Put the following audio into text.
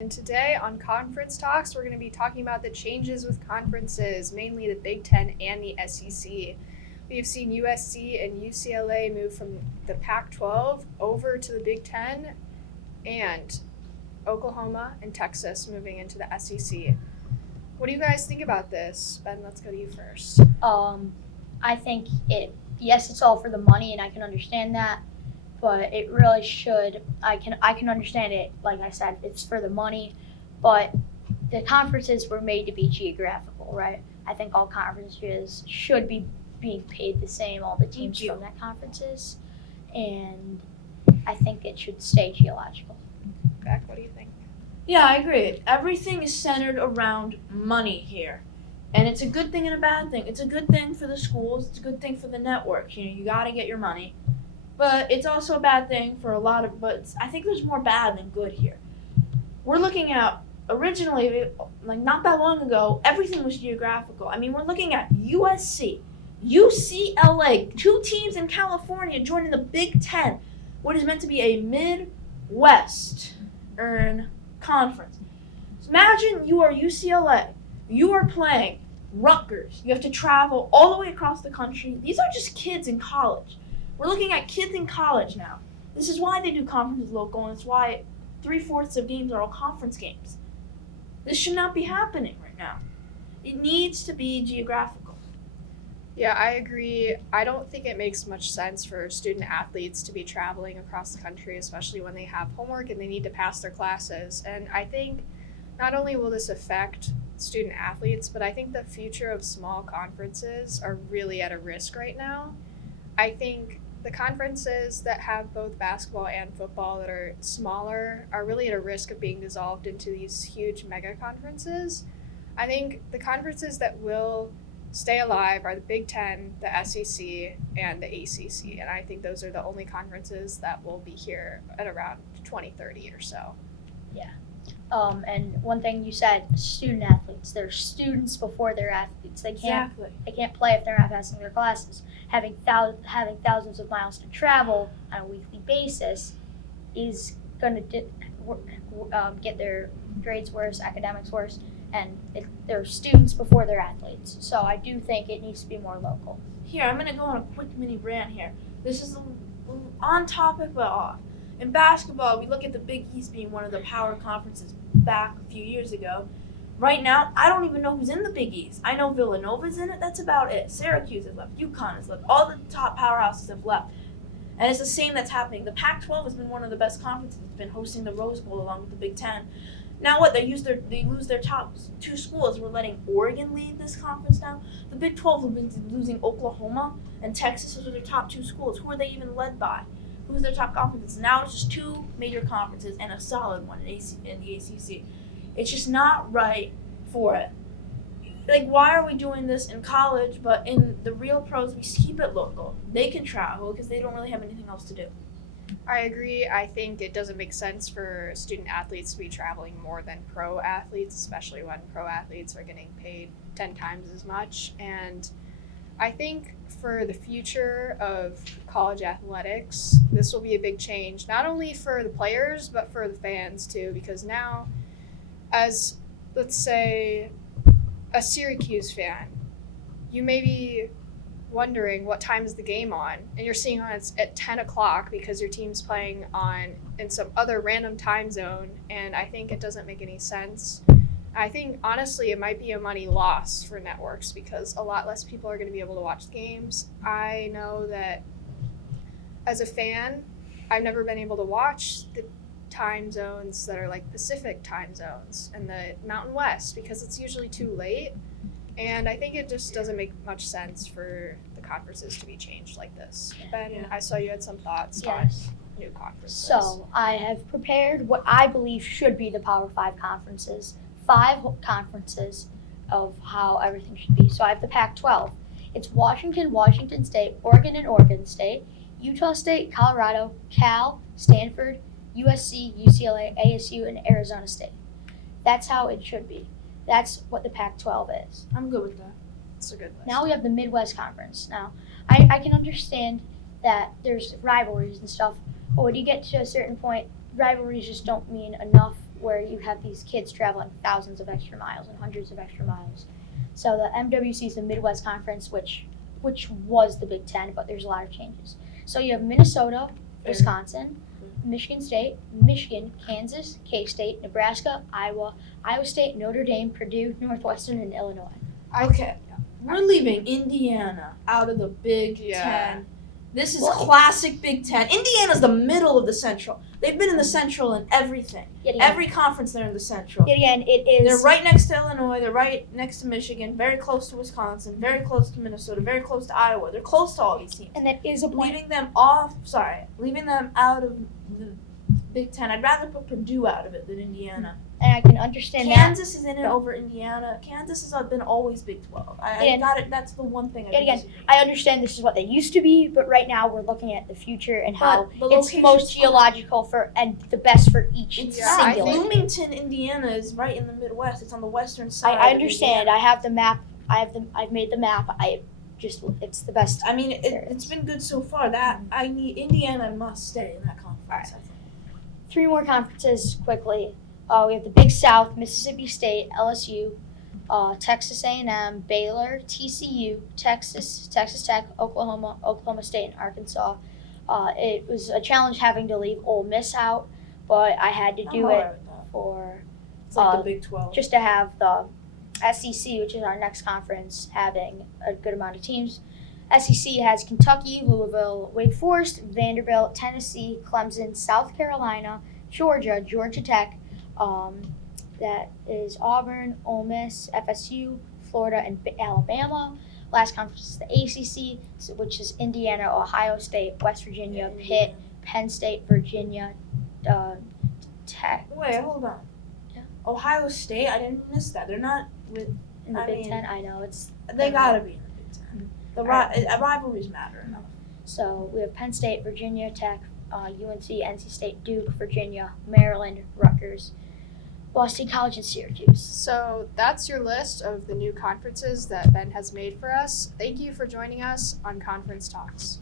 And today on Conference Talks, we're going to be talking about the changes with conferences, mainly the Big Ten and the SEC. We've seen USC and UCLA move from the Pac 12 over to the Big Ten, and Oklahoma and Texas moving into the SEC. What do you guys think about this? Ben, let's go to you first. I think yes, it's all for the money, and I can understand that, but it really should. I can understand it. Like I said, it's for the money, but the conferences were made to be geographical, right? I think all conferences should be being paid the same, all the teams from that conferences, and I think it should stay geological. Beck, what do you think? Yeah, I agree. Everything is centered around money here. And it's a good thing and a bad thing. It's a good thing for the schools. It's a good thing for the networks. You got to get your money. But it's also a bad thing for a lot of, but I think there's more bad than good here. We're looking at, originally, like not that long ago, everything was geographical. I mean, we're looking at USC, UCLA, two teams in California joining the Big Ten, what is meant to be a Midwestern conference. So imagine you are UCLA. You are playing Rutgers. You have to travel all the way across the country. These are just kids in college. We're looking at kids in college now. This is why they do conferences local, and it's why 3/4 of games are all conference games. This should not be happening right now. It needs to be geographical. Yeah, I agree. I don't think it makes much sense for student athletes to be traveling across the country, especially when they have homework and they need to pass their classes. And I think not only will this affect student athletes, but I think the future of small conferences are really at a risk right now. I think the conferences that have both basketball and football that are smaller are really at a risk of being dissolved into these huge mega conferences. I think the conferences that will stay alive are the Big Ten, the SEC, and the ACC. And I think those are the only conferences that will be here at around 2030 or so. And one thing you said, student athletes. They're students before they're athletes. They can't play if they're not passing their classes. Having thousands of miles to travel on a weekly basis is going to get their grades worse, academics worse, and they're students before they're athletes. So I do think it needs to be more local. Here, I'm going to go on a quick mini rant here. This is on topic but off. In basketball, we look at the Big East being one of the power conferences back a few years ago. Right now, I don't even know who's in the Big East. I know Villanova's in it. That's about it. Syracuse has left. UConn has left. All the top powerhouses have left. And it's the same that's happening. The Pac-12 has been one of the best conferences. It's been hosting the Rose Bowl along with the Big Ten. Now what? They lose their top two schools. We're letting Oregon lead this conference now. The Big 12 have been losing Oklahoma and Texas. Those are their top two schools. Who are they even led by? Who's their top conferences? Now it's just two major conferences and a solid one in the ACC. It's just not right for it. Like, why are we doing this in college, but in the real pros, we keep it local? They can travel because they don't really have anything else to do. I agree. I think it doesn't make sense for student athletes to be traveling more than pro athletes, especially when pro athletes are getting paid 10 times as much. And I think for the future of college athletics, this will be a big change, not only for the players, but for the fans too, because now, as, let's say, a Syracuse fan, you may be wondering what time is the game on, and you're seeing it's at 10 o'clock because your team's playing in some other random time zone, and I think it doesn't make any sense. I think, honestly, it might be a money loss for networks because a lot less people are going to be able to watch the games. I know that as a fan, I've never been able to watch the time zones that are like Pacific time zones and the Mountain West because it's usually too late. And I think it just doesn't make much sense for the conferences to be changed like this. Ben, I saw you had some thoughts on new conferences. So I have prepared what I believe should be the Power 5 conferences. 5 conferences of how everything should be. So I have the Pac-12. It's Washington, Washington State, Oregon and Oregon State, Utah State, Colorado, Cal, Stanford, USC, UCLA, ASU, and Arizona State. That's how it should be. That's what the Pac-12 is. I'm good with that. It's a good list. Now we have the Midwest Conference. Now, I can understand that there's rivalries and stuff, but when you get to a certain point, rivalries just don't mean enough where you have these kids traveling thousands of extra miles and hundreds of extra miles. So the MWC is the Midwest Conference, which was the Big Ten, but there's a lot of changes. So you have Minnesota, Wisconsin, Michigan State, Michigan, Kansas, K-State, Nebraska, Iowa, Iowa State, Notre Dame, Purdue, Northwestern, and Illinois. Okay. We're leaving Indiana out of the Big Yeah. Ten. This is classic Big Ten. Indiana's the middle of the Central. They've been in the Central in everything. Yet again, Every conference they're in the Central. yet again, it is. They're right next to Illinois. They're right next to Michigan. Very close to Wisconsin. Very close to Minnesota. Very close to Iowa. They're close to all these teams. And that is a point. Leaving them out of the Big Ten. I'd rather put Purdue out of it than Indiana. And I can understand that. Kansas is in it over Indiana. Kansas has been always Big 12. I And- got it. That's the one thing I and again, disagree. I understand this is what they used to be, but right now we're looking at the future and how But the it's location's most fine. geological for and the best for each It's Yeah, I singular. think- Bloomington, Indiana is right in the Midwest. It's on the western side. I of understand. Indiana. I have the map. I've made the map. It's the best. I mean, There it's is. been good so far. That I need Indiana must stay in that conference. I think. 3 more conferences quickly. We have the Big South: Mississippi State, LSU, Texas A&M, Baylor, TCU, Texas Tech, Oklahoma State, and Arkansas. It was a challenge having to leave Ole Miss out, but I had to I'm do alright it with that. for It's like uh, the Big 12. just to have the SEC, which is our next conference, having a good amount of teams. SEC has Kentucky, Louisville, Wake Forest, Vanderbilt, Tennessee, Clemson, South Carolina, Georgia, Georgia Tech. That is Auburn, Ole Miss, FSU, Florida, and Alabama. Last conference is the ACC, which is Indiana, Ohio State, West Virginia, Pitt, Penn State, Virginia, Tech. Wait, hold on. Yeah. Ohio State. I didn't miss that. They're not with. In the I Big mean- Ten, I know it's They gotta be in the Big Ten. The rivalries matter enough. so we have Penn State, Virginia Tech, UNC, NC State, Duke, Virginia, Maryland, Rutgers, Boston College, and Syracuse. So that's your list of the new conferences that Ben has made for us. Thank you for joining us on Conference Talks.